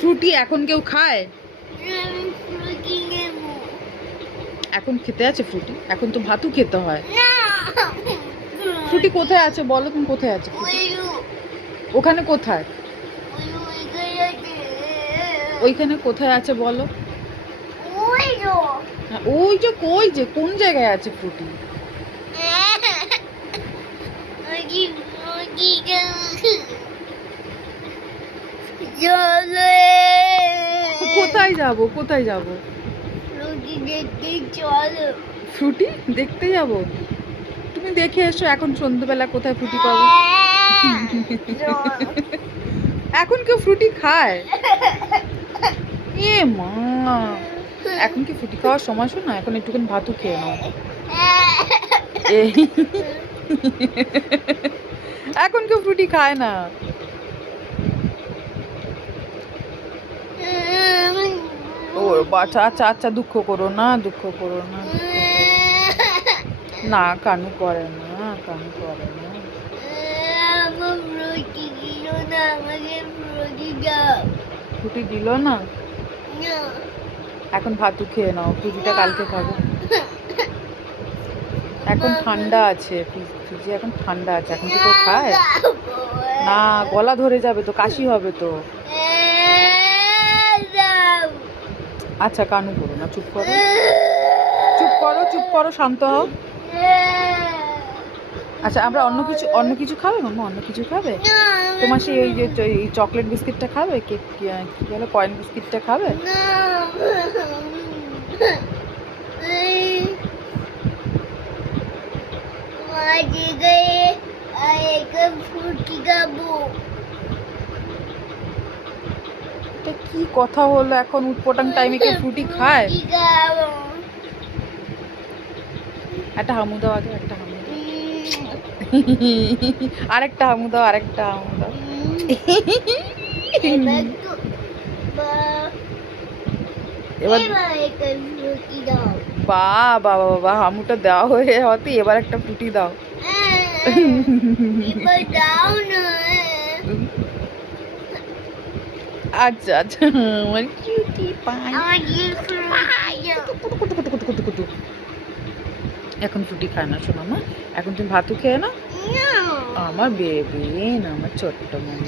ফ্রুটি এখন কেউ খায়? আমি ফ্রুটি নেব এখন খেতে আছে ফ্রুটি? এখন তো ভাতও খেতে হয়। না। ফ্রুটি কোথায় আছে বলো, তুমি কোথায় আছে ফ্রুটি? ওখানে কোথায়? ওইখানে কোথায় আছে বলো? হ্যাঁ, ওই যে কই যে কোন জায়গায় আছে ফ্রুটি? কোথায় যাব, কোথায় যাব? ফ্রুটি দেখতে যাব? তুমি দেখে এসো, এখন সন্ধ্যেবেলা কোথায় ফ্রুটি পাবো? এখন কেউ ফ্রুটি খায়? এ মা, এখন কি ফ্রুটি খাওয়ার সময়? শোনো, এখন একটুখানি ভাতও খেয়ে নাও। এই এখন কেউ ফ্রুটি খায় না। ও আচ্ছা আচ্ছা আচ্ছা, দুঃখ করো না, দুঃখ করো না, না কানু করে না, কানু করে না। ফ্রুটি দিল না? এখন ভাতু খেয়ে নাও, ফ্রুটিটা কালকে খাবো। এখন ঠান্ডা আছে, ফ্রিজে এখন ঠান্ডা আছে, এখন কি কেউ খায়? না, গলা ধরে যাবে তো, কাশি হবে তো। আচ্ছা কানু করো না, চুপ করো, চুপ করো, চুপ করো, শান্ত হও। আচ্ছা, আমরা অন্য কিছু খাবে মাম্মা? অন্য কিছু খাবে? তোমার সেই ওই যে চকলেট বিস্কিটটা খাবে? কেক কি বলে, কয়েন বিস্কিটটা খাবে? এটা কি কথা হলো, এখন উটপটাং টাইমে কেউ ফ্রুটি খায়? একটা হামু দাও আগে, একটা হামু দাও। আরেকটা হামু দাও, আরেকটা হামু দাও। এবার বাবা বাবা, হামুটা দেওয়া হয়ে যাওয়াতে এবার একটা ফ্রুটি দাও। আচ্ছা আচ্ছা, আমার কিউটি পাই। এখন ফ্রুটি খায় না শোনো মা, এখন তুমি ভাতু খেয়ে না। আমার বেবি না, আমার ছোট্ট মামা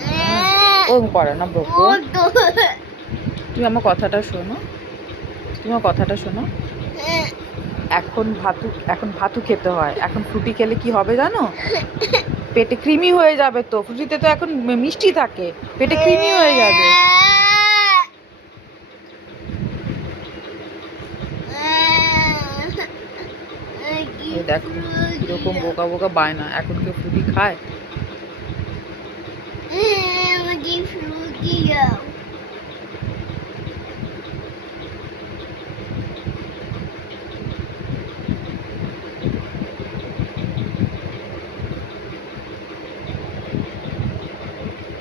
ও করে না বকো। তুমি আমার কথাটা শোনো, তুমি আমার কথাটা শোনো। এখন ভাতু খেতে হয়। এখন ফ্রুটি খেলে কি হবে জানো? পেটে কৃমি হয়ে যাবে তো, ফ্রুটিতে তো এখন মিষ্টি থাকে, পেটে কৃমি হয়ে যাবে। এই দেখো কিরকম বোকা বোকা বায়না, এখন কেউ ফ্রুটি খায়?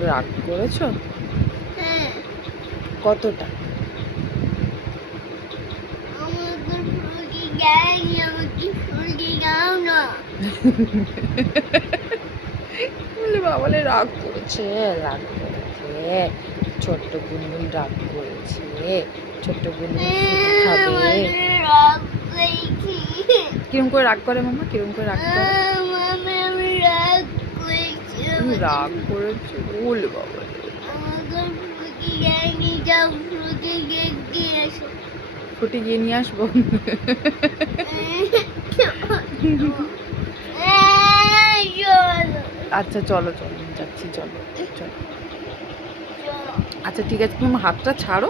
রাগ করেছো? কতটা? বলে বাবালে রাগ করেছে, রাগ করেছে, ছোট্ট গুনগুন রাগ করেছে, ছোট্ট গুনগুন ফ্রুটি খাবে। কিরম করে রাগ করে মামা, কিরম করে রাগ করে? তুমি রাগ করেছো? বলে বাবা, ফ্রুটি গিয়ে নিয়ে আসবো। আচ্ছা চলো চলো, যাচ্ছি, চলো চলো। আচ্ছা ঠিক আছে, তুমি হাতটা ছাড়ো।